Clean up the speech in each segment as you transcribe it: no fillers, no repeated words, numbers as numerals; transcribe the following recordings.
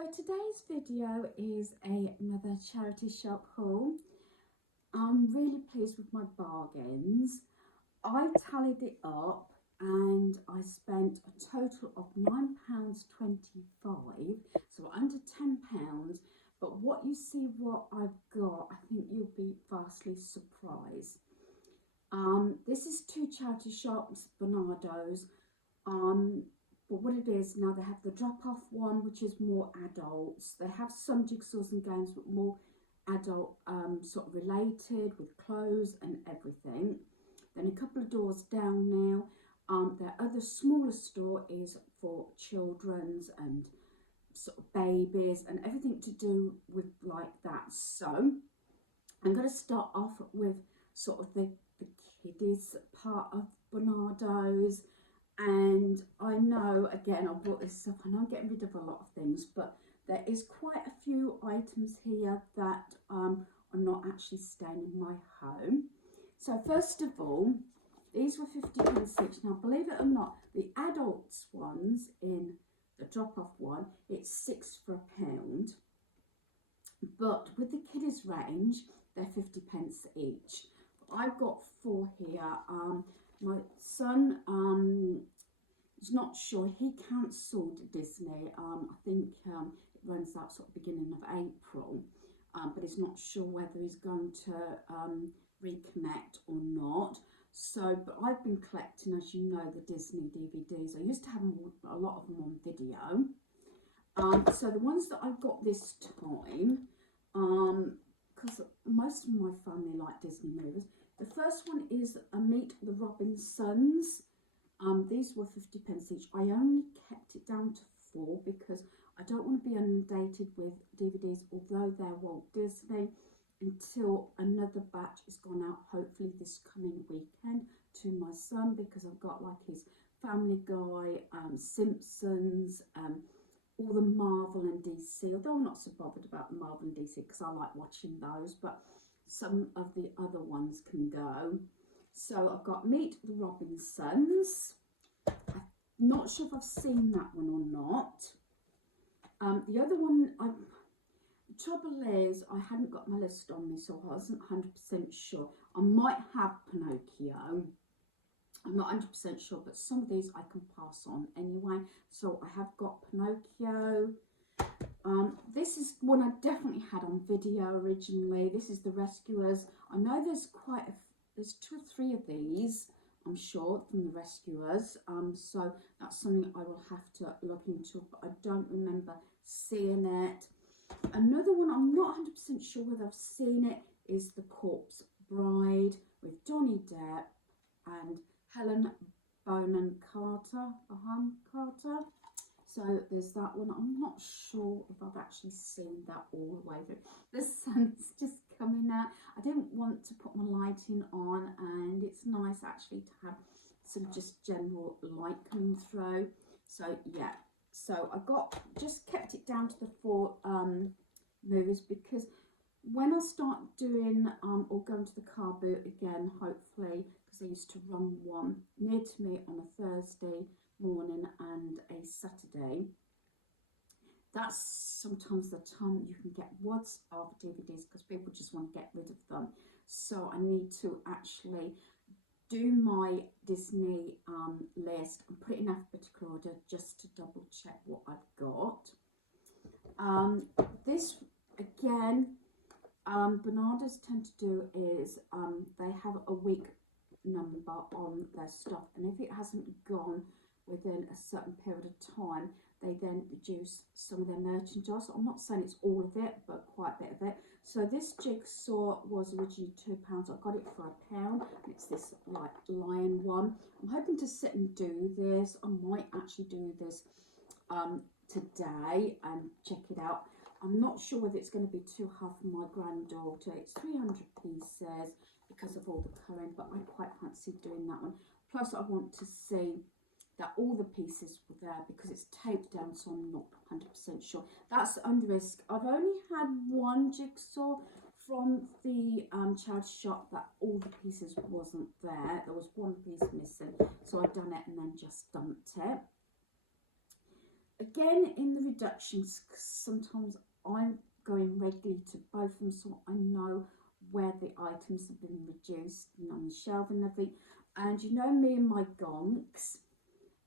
So today's video is another charity shop haul. I'm really pleased with my bargains. I tallied it up and I spent a total of £9.25, so under £10. But what you see what I've got, I think you'll be vastly surprised. This is two charity shops, Barnardo's. But what it is now, they have the drop-off one, which is more adults. They have some jigsaws and games, but more adult sort of related with clothes and everything. Then a couple of doors down now, their other smaller store is for children's and sort of babies and everything to do with like that. So I'm going to start off with sort of the kiddies part of Barnardo's. And I know, again, I brought this up, I know I'm getting rid of a lot of things, but there is quite a few items here that are not actually staying in my home. So first of all, these were 50p each. Now, believe it or not, the adults ones in the drop-off one, it's 6 for £1. But with the kiddies range, they're 50p each. I've got 4 here. My son is not sure. He cancelled Disney. I think it runs out sort of beginning of April, but he's not sure whether he's going to reconnect or not. So, but I've been collecting, as you know, the Disney DVDs. I used to have a lot of them on video. So the ones that I've got this time, because most of my family like Disney movies. The first one is Meet the Robinsons. These were 50p each. I only kept it down to 4 because I don't want to be inundated with DVDs, although they're Walt Disney, until another batch is gone out, hopefully this coming weekend, to my son, because I've got like his Family Guy, Simpsons, all the Marvel and DC, although I'm not so bothered about Marvel and DC because I like watching those, but some of the other ones can go. So I've got Meet the Robinsons. I'm not sure if I've seen that one or not. The other one, the trouble is I hadn't got my list on me, so I wasn't 100% sure. I might have Pinocchio. I'm not 100% sure, but some of these I can pass on anyway. So I have got Pinocchio. This is one I definitely had on video originally. This is The Rescuers. I know there's there's 2 or 3 of these, I'm sure, from The Rescuers. So that's something I will have to look into, but I don't remember seeing it. Another one I'm not 100% sure whether I've seen it is The Corpse Bride with Johnny Depp and Helen Bonham Carter. So there's that one. I'm not sure if I've actually seen that all the way through. The sun's just coming out. I didn't want to put my lighting on, and it's nice actually to have some just general light coming through. So yeah, so I just kept it down to the 4 movies, because when I start doing or going to the car boot again, hopefully, because I used to run one near to me on a Thursday morning and a Saturday, that's sometimes the time you can get wads of DVDs because people just want to get rid of them. So I need to actually do my Disney list and put it in alphabetical order just to double check what I've got. This again, Barnardo's tend to do is they have a week number on their stuff, and if it hasn't gone within a certain period of time, they then reduce some of their merchandise. I'm not saying it's all of it, but quite a bit of it. So this jigsaw was originally £2. I got it for £1. It's this like lion one. I'm hoping to sit and do this. I might actually do this today and check it out. I'm not sure whether it's going to be too hard for my granddaughter. It's 300 pieces because of all the colouring, but I quite fancy doing that one. Plus I want to see that all the pieces were there because it's taped down, so I'm not 100% sure. That's under risk. I've only had one jigsaw from the charity shop that all the pieces wasn't there. There was one piece missing, so I've done it and then just dumped it. again in the reductions, sometimes I'm going regularly to both of them, so I know where the items have been reduced and on the shelf and everything. And you know me and my gonks,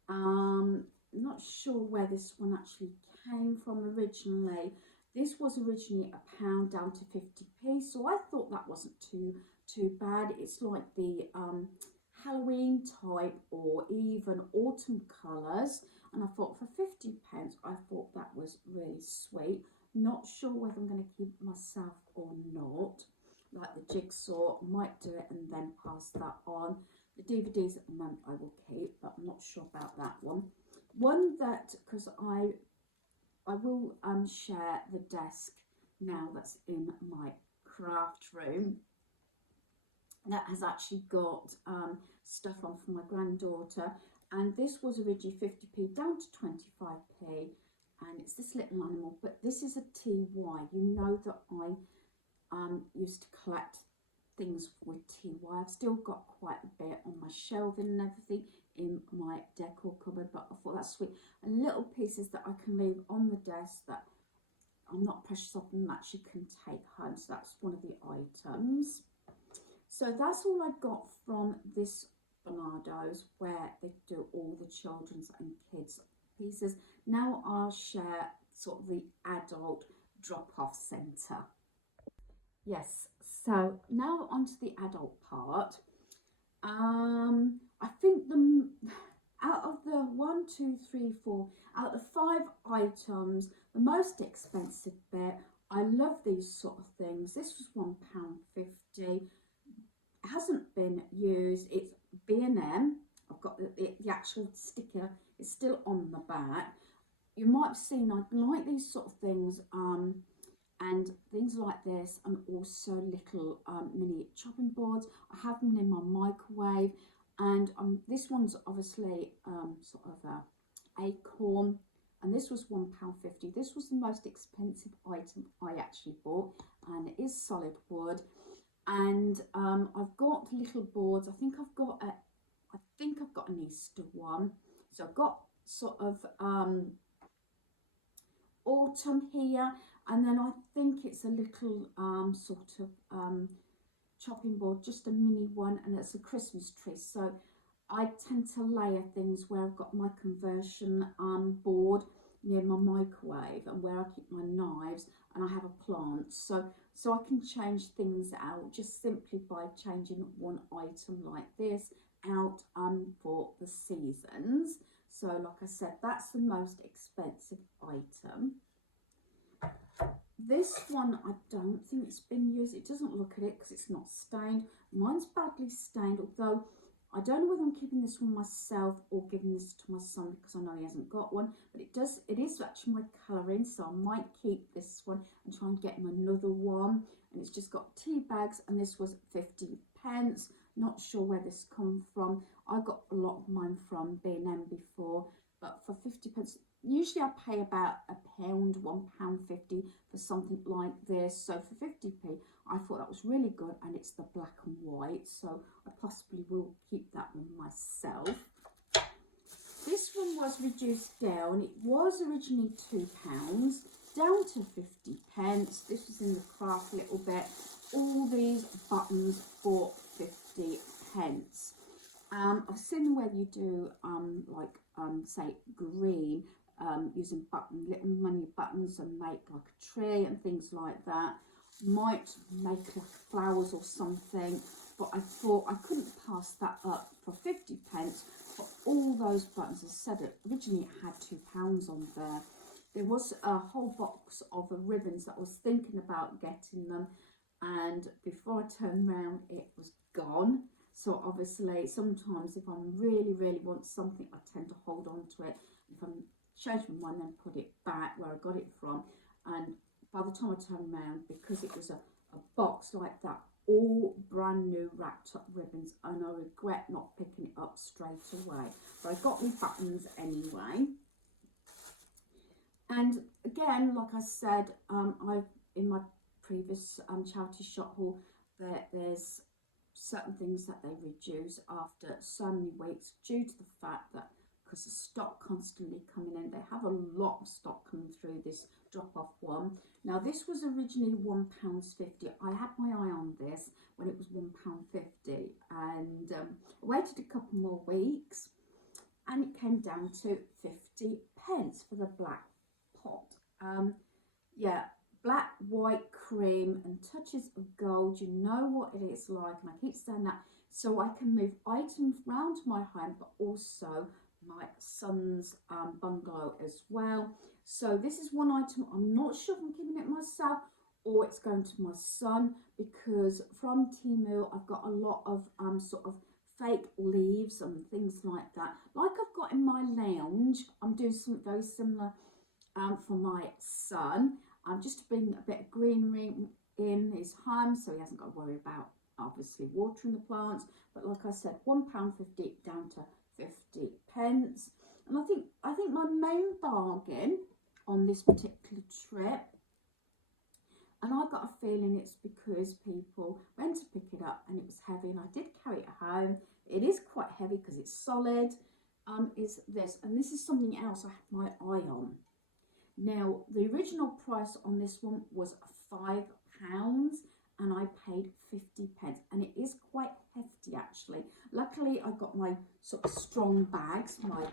not sure where this one actually came from originally. This was originally £1 down to 50p, so I thought that wasn't too bad. It's like the Halloween type or even autumn colours, and I thought for 50p, I thought that was really sweet. Not sure whether I'm going to keep it myself or not. Like the jigsaw, might do it and then pass that on. The DVDs at the moment I will keep, but I'm not sure about that one. One that, because I will share the desk now that's in my craft room, that has actually got stuff on for my granddaughter, and this was originally 50p down to 25p, and it's this little animal, but this is a TY. You know that I used to collect things with TY. I've still got quite a bit on my shelving and everything in my decor cupboard, but I thought that's sweet. And little pieces that I can leave on the desk that I'm not precious of and that you can take home. So that's one of the items. So that's all I got from this Barnardo's, where they do all the children's and kids pieces. Now I'll share sort of the adult drop-off centre. Yes, so now onto the adult part. I think out of the 1, 2, 3, 4, out of 5 items, the most expensive bit, I love these sort of things. This was £1.50. It hasn't been used. It's B&M. I've got the actual sticker. It's still on the back. You might have seen I like these sort of things, and things like this, and also little mini chopping boards. I have them in my microwave, and this one's obviously sort of a acorn, and this was £1.50. This was the most expensive item I actually bought, and it is solid wood. And I've got little boards. I think I've got an Easter one. So I've got sort of autumn here, and then I think it's a little sort of chopping board, just a mini one, and it's a Christmas tree. So I tend to layer things where I've got my conversion board near my microwave, and where I keep my knives, and I have a plant, so I can change things out just simply by changing one item like this out for the seasons. So like I said, that's the most expensive item. This one, I don't think it's been used. It doesn't look at it because it's not stained. Mine's badly stained, although I don't know whether I'm keeping this one myself or giving this to my son because I know he hasn't got one. But it is actually my colouring, so I might keep this one and try and get him another one. And it's just got tea bags, and this was 50p. Not sure where this come from. I got a lot of mine from B&M before, but for 50p, usually I pay about £1, £1.50 for something like this. So for 50p, I thought that was really good, and it's the black and white, so I possibly will keep that one myself. This one was reduced down. It was originally £2, down to 50p. This was in the craft a little bit. All these buttons for 50p. I've seen where you do say green, using little money buttons, and make like a tree and things like that. Might make like flowers or something, but I thought I couldn't pass that up for 50p for all those buttons. As I said, originally it had £2 on there. There was a whole box of ribbons that I was thinking about getting them, and before I turned around it was gone. So obviously sometimes if I really want something, I tend to hold on to it. If I'm changing my mind, then put it back where I got it from. And by the time I turned around, because it was a box like that, all brand new wrapped up ribbons, and I regret not picking it up straight away. But I got my buttons anyway. And again, like I said, in my previous charity shop haul, there's certain things that they reduce after so many weeks due to the fact that because the stock constantly coming in. They have a lot of stock coming through this drop-off one. Now this was originally £1.50. I had my eye on this when it was £1.50, and I waited a couple more weeks and it came down to 50 pence for the black pot. Yeah, black, white, cream and touches of gold. You know what it is like, and I keep saying that, so I can move items around my home, but also my son's bungalow as well. So this is one item. I'm not sure if I'm keeping it myself or it's going to my son, because from Temu I've got a lot of sort of fake leaves and things like that, like I've got in my lounge. I'm doing something very similar for my son, just to bring a bit of greenery in his home, so he hasn't got to worry about obviously watering the plants. But like I said, £1.50 down to 50 pence. And I think my main bargain on this particular trip, and I got a feeling it's because people went to pick it up and it was heavy, and I did carry it home. It is quite heavy because it's solid. Is this, and this is something else I have my eye on. Now the original price on this one was £5, and I paid 50 pence, and it is quite hefty actually. Luckily I got my sort of strong bags, my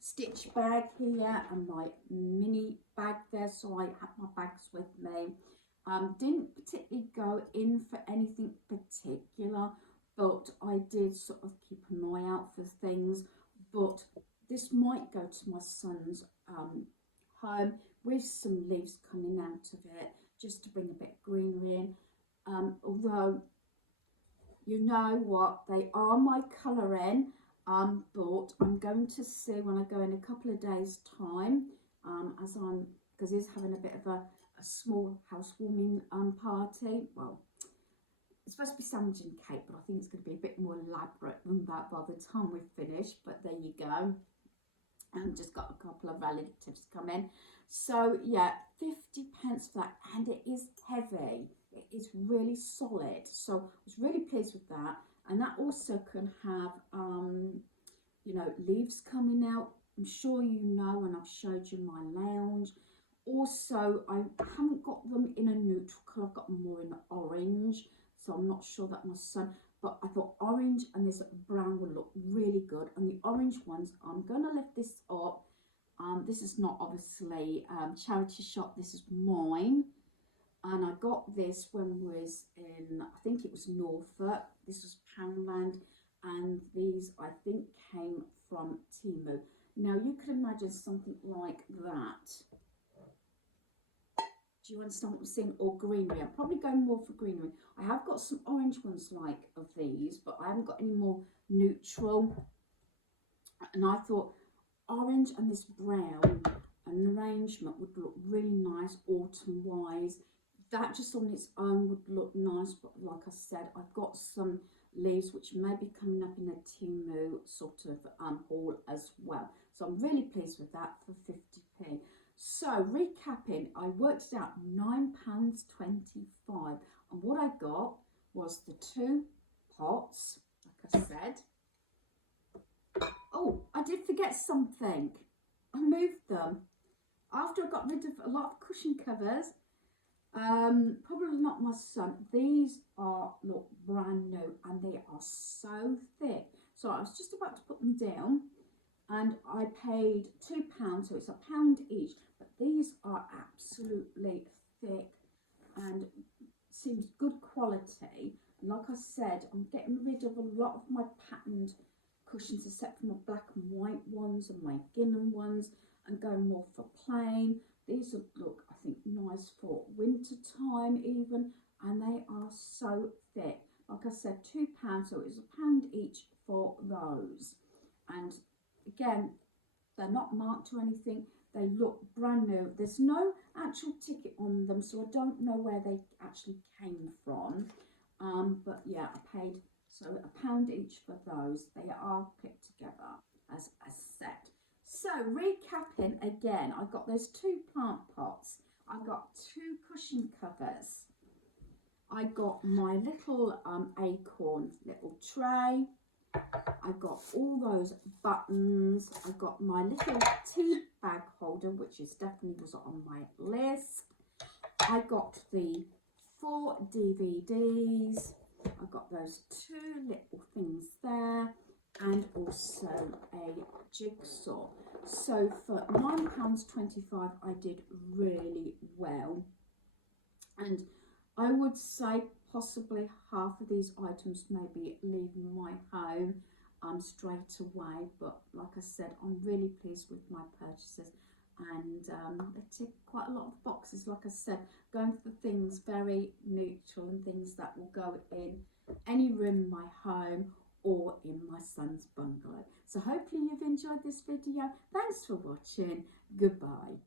stitch bag here and my mini bag there, so I have my bags with me. Didn't particularly go in for anything particular, but I did sort of keep an eye out for things. But this might go to my son's home with some leaves coming out of it, just to bring a bit of greenery in. Although, you know what, they are my colouring, but I'm going to see when I go in a couple of days time, because he's having a bit of a small housewarming party. Well, it's supposed to be sandwich and cake, but I think it's going to be a bit more elaborate than that by the time we've finished. But there you go. And just got a couple of relatives come in. So yeah, 50 pence for that, and it is heavy. It is really solid. So I was really pleased with that. And that also can have, you know, leaves coming out. I'm sure you know, when I've showed you my lounge. Also, I haven't got them in a neutral colour. I've got them more in orange. So I'm not sure that my son, but I thought orange and this brown would look really good. And the orange ones, I'm going to lift this up. This is not obviously charity shop. This is mine. And I got this when we was in, I think it was Norfolk. This was Poundland. And these, I think, came from Temu. Now, you could imagine something like that. Do you understand what I'm saying? Or greenery. I'm probably going more for greenery. I have got some orange ones like of these, but I haven't got any more neutral. And I thought orange and this brown, an arrangement would look really nice autumn wise. That just on its own would look nice, but like I said, I've got some leaves which may be coming up in a Temu sort of haul as well. So I'm really pleased with that for 50p. So recapping, I worked it out £9.25, and what I got was the 2 pots, like I said. Oh, I did forget something. I moved them after I got rid of a lot of cushion covers. Probably not my son. These are, look, brand new, and they are so thick. So I was just about to put them down, and I paid £2, so it's £1 each. But these are absolutely thick and seems good quality. And like I said, I'm getting rid of a lot of my patterned cushions, except for my black and white ones and my gingham ones, and going more for plain. These look, I think, nice for winter time even, and they are so thick. Like I said, £2, so it was £1 each for those. And again, they're not marked or anything. They look brand new. There's no actual ticket on them, so I don't know where they actually came from. But yeah, I paid so £1 each for those. They are clipped together as a set. So recapping again, I got those 2 plant pots. I got 2 cushion covers. I got my little acorn little tray. I got all those buttons. I got my little tea bag holder, which is definitely was on my list. I got the 4 DVDs. I got those 2 little things there, and also a jigsaw. So for £9.25, I did really well. And I would say possibly half of these items maybe leaving my home straight away, but like I said, I'm really pleased with my purchases, and they tick quite a lot of boxes. Like I said, going for things very neutral and things that will go in any room in my home or in my son's bungalow. So hopefully you've enjoyed this video. Thanks for watching. Goodbye.